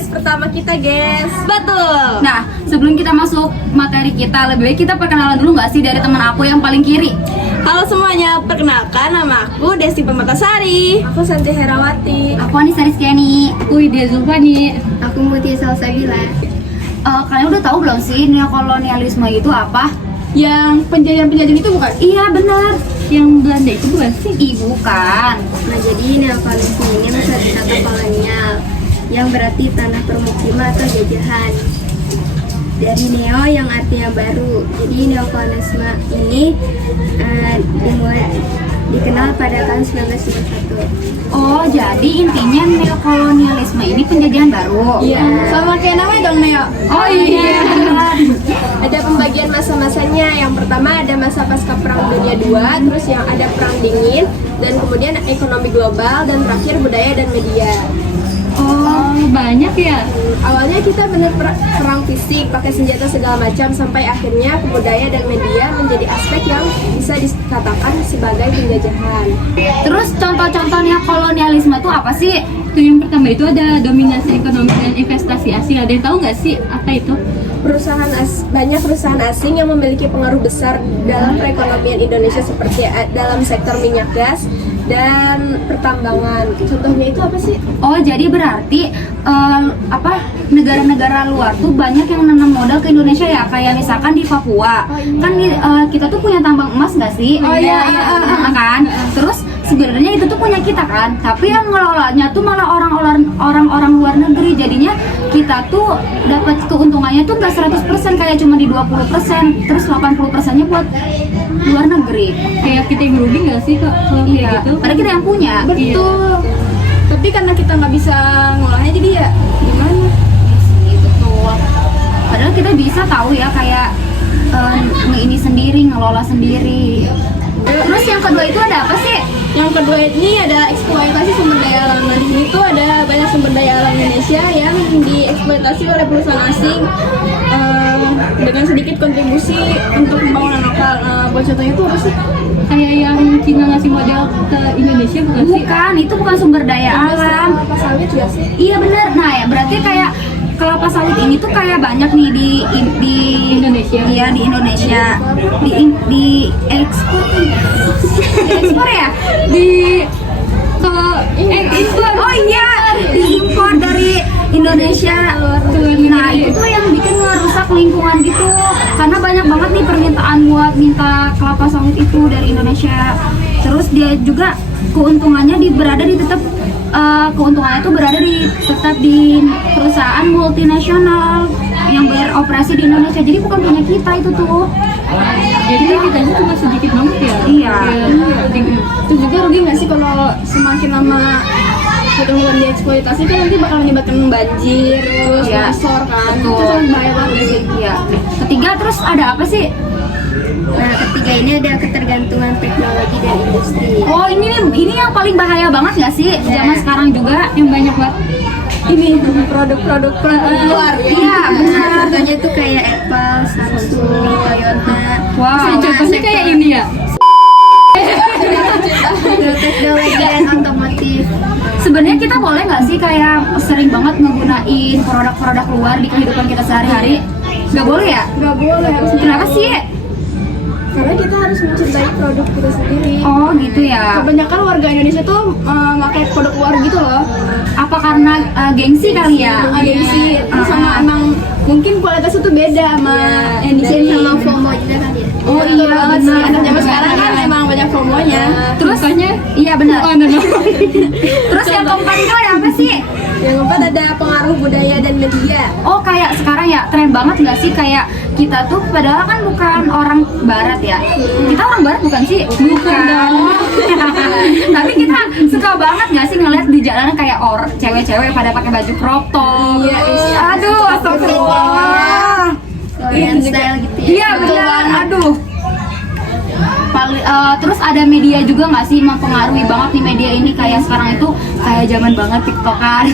podcast pertama kita, guys. Betul. Nah, sebelum kita masuk materi kita, lebih baik kita perkenalan dulu nggak sih dari teman aku yang paling kiri? Halo semuanya, perkenalkan nama aku Desti Permatasari. Aku Santi Herawati. Aku Anissa Rizkyani. Aku Ida Zulfani. Aku Mutia Salsabila. Kalian udah tahu belum sih neokolonialisme itu apa? Yang penjajahan itu bukan? Iya benar. Yang Belanda itu bukan sih? Bukan. Nah, jadi neokolonialisme ini metode kata kolonial yang berarti tanah permukiman atau jajahan. Dari neo yang artinya baru. Jadi neokolonialisme ini dikenal pada tahun 1951. Oh, jadi intinya neokolonialisme ini penjajahan baru. Iya. Sama kayak namanya dong, Neo. Oh iya. Ada pembagian masa-masanya. Yang pertama ada masa pasca Perang Dunia II, terus yang ada Perang Dingin, dan kemudian ekonomi global, dan terakhir budaya dan media. Oh, banyak ya? Awalnya kita bener perang fisik, pakai senjata segala macam, sampai akhirnya budaya dan media menjadi aspek yang bisa dikatakan sebagai penjajahan. Terus contoh-contoh neokolonialisme itu apa sih? Itu yang pertama itu ada dominasi ekonomi dan investasi asing. Ada yang tahu nggak sih apa itu? Banyak perusahaan asing yang memiliki pengaruh besar dalam perekonomian Indonesia seperti dalam sektor minyak gas dan pertambangan. Contohnya itu apa sih? Oh, jadi berarti negara-negara luar tuh banyak yang nanam modal ke Indonesia ya, kayak misalkan di Papua. Kan kita tuh punya tambang emas nggak sih? Oh iya. Kan. Terus sebenarnya itu tuh punya kita kan, tapi yang ngelolanya tuh malah orang-orang luar negeri. Jadinya kita tuh dapat keuntungannya tuh nggak 100%, kayak cuma di 20%, terus 80%-nya buat luar negeri. Kayak kita yang rugi nggak sih kak kalau kayak Iya, gitu? padahal kita yang punya. Betul. Tapi karena kita nggak bisa ngolahnya, jadi ya gimana? Betul. Padahal kita bisa tahu ya kayak ini sendiri, ngelola sendiri. Terus yang kedua itu ada apa sih? Yang kedua ini ada eksploitasi sumber daya alam. Nah, di sini tuh ada banyak sumber daya alam Indonesia yang dieksploitasi oleh perusahaan asing dengan sedikit kontribusi untuk pembangunan lokal. Buat contohnya tuh apa sih? Kayak yang Cina ngasih modal ke Indonesia bukan sih? Bukan, itu bukan sumber daya alam. Kelapa sawit juga sih. Iya benar. Nah ya berarti kayak kelapa sawit ini tuh kayak banyak nih di Indonesia. Iya di Indonesia. Di ekspor. Di ekspor ya? Impor. Oh iya, diimpor dari Indonesia. Nah itu tuh yang bikin ngerusak lingkungan gitu, karena banyak banget nih permintaan buat minta kelapa sawit itu dari Indonesia. Terus dia juga keuntungannya tetap di perusahaan multinasional yang beroperasi di Indonesia. Jadi bukan punya kita itu tuh. Jadi kita itu cuma sedikit banget ya? Iya. Itu juga rugi nggak sih kalau semakin lama hutan-hutan dieksploitasi, kan nanti bakal menyebabkan banjir, terus Iya. longsor kan. Betul. Itu sangat bahaya banget sih. Iya. Ketiga terus ada apa sih? Nah, ketiga ini ada ketergantungan teknologi dan industri. Oh ini yang paling bahaya banget nggak sih zaman sekarang juga, yang banyak banget. Ini produk-produk luar ya. Iya benar. Contohnya tuh kayak Apple, Samsung, Toyota. Wow. Contohnya kayak ini ya? Teknologi dan otomotif. Sebenarnya kita boleh nggak sih kayak sering banget ngegunain produk-produk luar di kehidupan kita sehari-hari? Nggak boleh ya? Nggak boleh, harus. Kenapa sih? Karena kita harus mencintai produk kita sendiri. Oh gitu ya. Kebanyakan warga Indonesia tuh pakai produk luar gitu loh. Apa karena gengsi kali ya? Gengsi. Terus sama emang mungkin kualitasnya tuh beda sama yang di sini. Sama FOMO juga kan ya. Oh Betul iya banget sih. benar. Anak zaman sekarang kan emang banyak promonya. Terus Bukannya? iya benar. Oh, no. Terus yang keempat itu ada apa sih? Yang keempat ada pengaruh budaya dan media. Oh kayak sekarang ya tren banget nggak sih kayak kita tuh padahal kan bukan orang barat ya. Kita orang barat bukan sih? Bukan. Tapi kita suka banget nggak sih ngeliat di jalanan kayak cewek-cewek pada pakai baju crop top. Iya. Aduh, astagfirullah. Korean style gitu ya. Iya benar. Aduh. Terus ada media juga nggak sih mempengaruhi banget nih media ini, kayak sekarang itu kayak zaman banget TikTokan.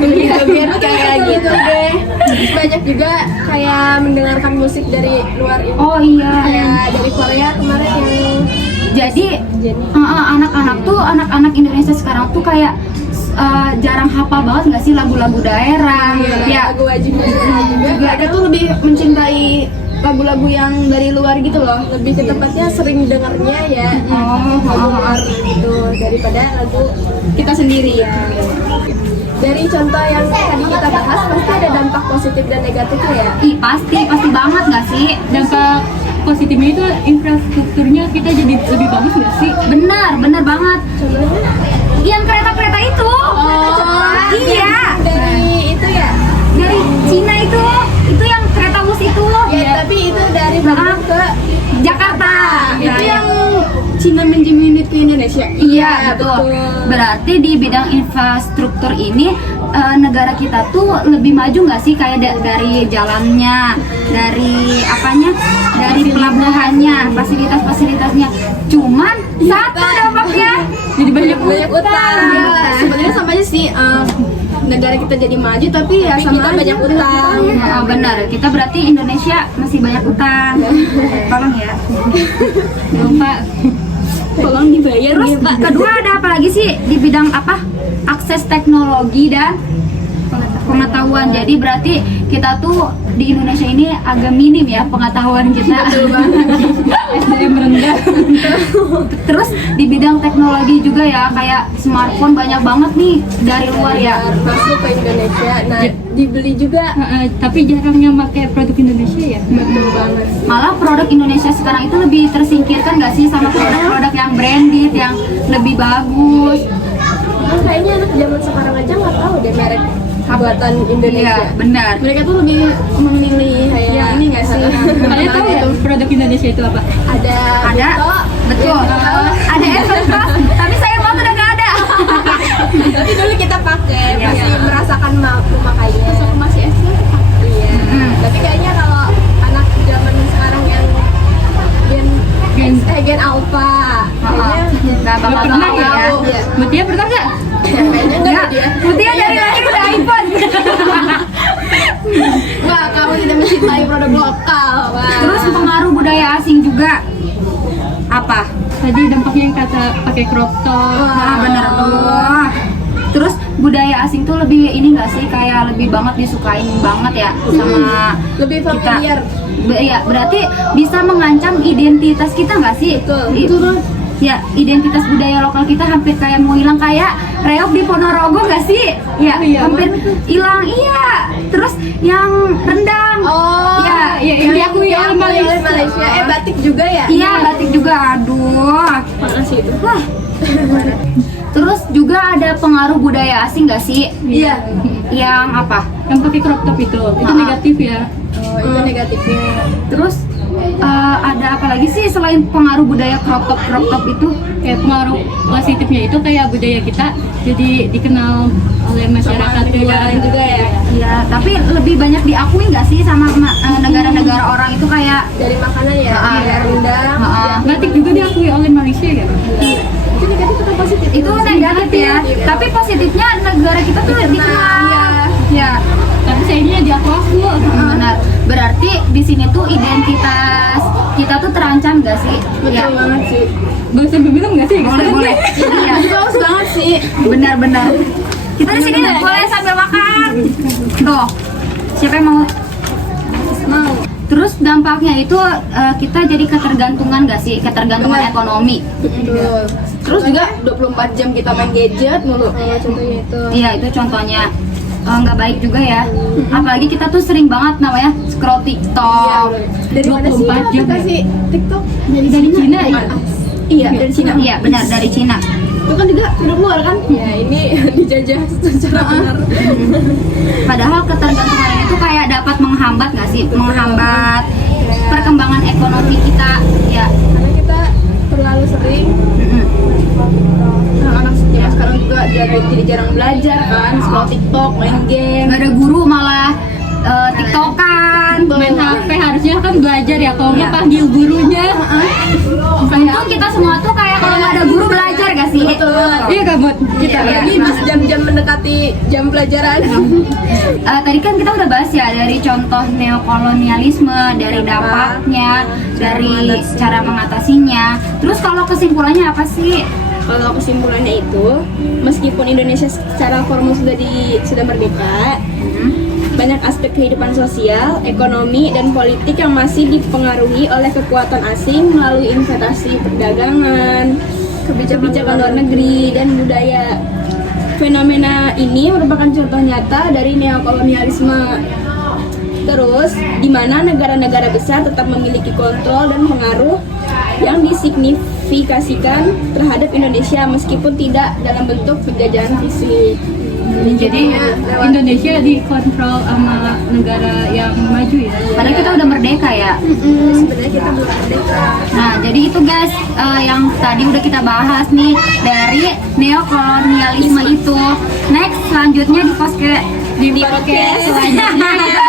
Iya, biar kayak gitu deh. Terus banyak juga kayak mendengarkan musik dari luar ini. Oh iya. Kayak dari Korea kemarin yang Jadi Jennie. anak-anak Indonesia sekarang tuh kayak jarang hafal banget nggak sih lagu-lagu daerah? Ya, lagu wajib juga. Mereka tuh lebih mencintai lagu-lagu yang dari luar gitu loh. Lebih ke tempatnya sering dengarnya ya lagu luar gitu daripada lagu kita sendiri ya. Dari contoh yang tadi kita bahas pasti ada dampak positif dan negatifnya ya. pasti banget nggak sih? Dampak positifnya itu infrastrukturnya kita jadi lebih bagus nggak sih? Benar banget. Contohnya Yang kereta-kereta itu. Iya. dari itu ya. Dari Cina itu yang kereta bus itu. Ya, tapi itu dari Bandung ke Jakarta. itu yang Cina minjem unit ke Indonesia. Iya, betul. Berarti di bidang infrastruktur ini negara kita tuh lebih maju nggak sih, kayak dari jalannya, dari apanya, dari pelabuhannya, fasilitas-fasilitasnya. Cuman satu dampaknya Jadi banyak Banyak utang. Ya, sebenarnya sama aja sih. Negara kita jadi maju tapi ya sama kita banyak utang. Oh, benar, kita berarti Indonesia masih banyak utang. Tolong ya. lupa. Tolong dibayar Terus ya, Pak. kedua ada apa lagi sih di bidang apa? Akses teknologi dan pengetahuan. Jadi berarti kita tuh di Indonesia ini agak minim ya pengetahuan kita. Betul banget. SDM rendah. Terus di bidang teknologi juga ya, kayak smartphone banyak banget nih dari luar ya. Masuk ke Indonesia. Nah, dibeli juga. Tapi jarang yang pakai produk Indonesia ya. Betul banget. Malah produk Indonesia sekarang itu lebih tersingkirkan gak sih sama produk-produk yang branded, yang lebih bagus. Kayaknya anak zaman sekarang aja nggak tahu deh merek buatan Indonesia. Iya, benar. Mereka tuh lebih memilih kayak ini nggak sih? Kalian tahu nggak produk Indonesia itu apa? Ada Beto, Betul. Ada Evercross, tapi saya mau udah gak ada. tapi dulu kita pakai, Iya. masih merasakan memakainya. Masih SD. Iya. Tapi kayaknya kalau anak zaman sekarang yang Gen Alpha, kayaknya Gak bakal Pernah tahu ya? ya. Iya. Mutia pernah nggak? Kayaknya enggak Enggak, dia. Mutia dari lahir udah iPhone. Wah, kamu tidak mencintai produk lokal. Wah. Terus pengaruh budaya asing juga. Apa? Tadi dampaknya yang kata pakai crop top. Nah, bener tuh. Terus budaya asing tuh lebih ini nggak sih, kayak lebih banget disukain banget ya sama Lebih kita. familiar. Ya, berarti bisa mengancam identitas kita nggak sih? Betul. Betul. Ya, identitas budaya lokal kita hampir kayak mau hilang, kayak reog di Ponorogo nggak sih? Ya, Iya, hampir hilang. Iya. Terus yang rendang. Oh, Ya, yang diakui oleh Malaysia. Malaysia. Batik juga ya? Iya, batik juga. Aduh. Makasih itu. Wah. Terus juga ada pengaruh budaya asing nggak sih? Iya. Yang apa? Yang pakai crop top itu negatif ya. Oh, itu negatifnya. Terus ada apa lagi sih selain pengaruh budaya crop top itu? Kayak pengaruh positifnya itu kayak budaya kita jadi dikenal oleh masyarakat luar juga ya. Ya, tapi lebih banyak diakui nggak sih sama negara-negara orang itu, kayak Dari makanan ya, kayak rendang. Batik juga diakui oleh Malaysia ya. Itu negatif atau positif? itu negatif ya. Tapi positifnya negara kita tuh dikenal. Ya. Tapi sayangnya diaku-aku. Benar. Berarti di sini tuh identitas kita tuh terancam gak sih? Betul banget sih. Boleh sambil minum nggak sih? Boleh. Iya. Itu bagus banget sih. Benar. Kita di sini boleh sambil makan. Tuh. Siapa yang mau? Mau. Terus dampaknya itu kita jadi ketergantungan gak sih? Ketergantungan Benar. ekonomi. Betul. Terus juga 24 jam kita main gadget mulu. Contohnya itu. Iya, itu contohnya. Nggak baik juga ya. Apalagi kita tuh sering banget namanya scroll Iya, TikTok. dari mana sih 24 jam aplikasi TikTok? Dari Cina ya? Iya, dari Cina. Iya, benar, dari Cina. Itu kan juga film luar kan? Ya, ini dijajah secara benar. Padahal ketergantungan ini tuh kayak dapat menghambat nggak sih? Menghambat perkembangan ekonomi kita. Ya. Karena kita terlalu sering anak-anak zaman sekarang juga jadi jarang belajar kan, scroll TikTok, main game. Nggak ada guru malah TikTokan. Main HP harusnya kan belajar ya, kalau nggak Iya. panggil gurunya. Untung kita semua tuh kayak kalau nggak ada guru belajar gak sih? Betul. Iya kan buat kita Iya. Lagi pas jam-jam mendekati jam pelajaran. Tadi kan kita udah bahas ya dari contoh neokolonialisme, dari dampaknya, dari cara mengatasinya. Terus kalau kesimpulannya apa sih? Kalau kesimpulannya itu, meskipun Indonesia secara formal sudah merdeka, banyak aspek kehidupan sosial, ekonomi, dan politik yang masih dipengaruhi oleh kekuatan asing melalui investasi perdagangan, kebijakan luar negeri, dan budaya. Fenomena ini merupakan contoh nyata dari neokolonialisme. Terus, di mana negara-negara besar tetap memiliki kontrol dan pengaruh yang disignifikasikan terhadap Indonesia meskipun tidak dalam bentuk penjajahan fisik. Jadi Indonesia dikontrol sama negara yang maju ya. Padahal kita udah merdeka ya. Sebenarnya kita belum merdeka. Nah, jadi itu guys yang tadi udah kita bahas nih dari neokolonialisme itu. Next, selanjutnya di podcast Di podcast selanjutnya kita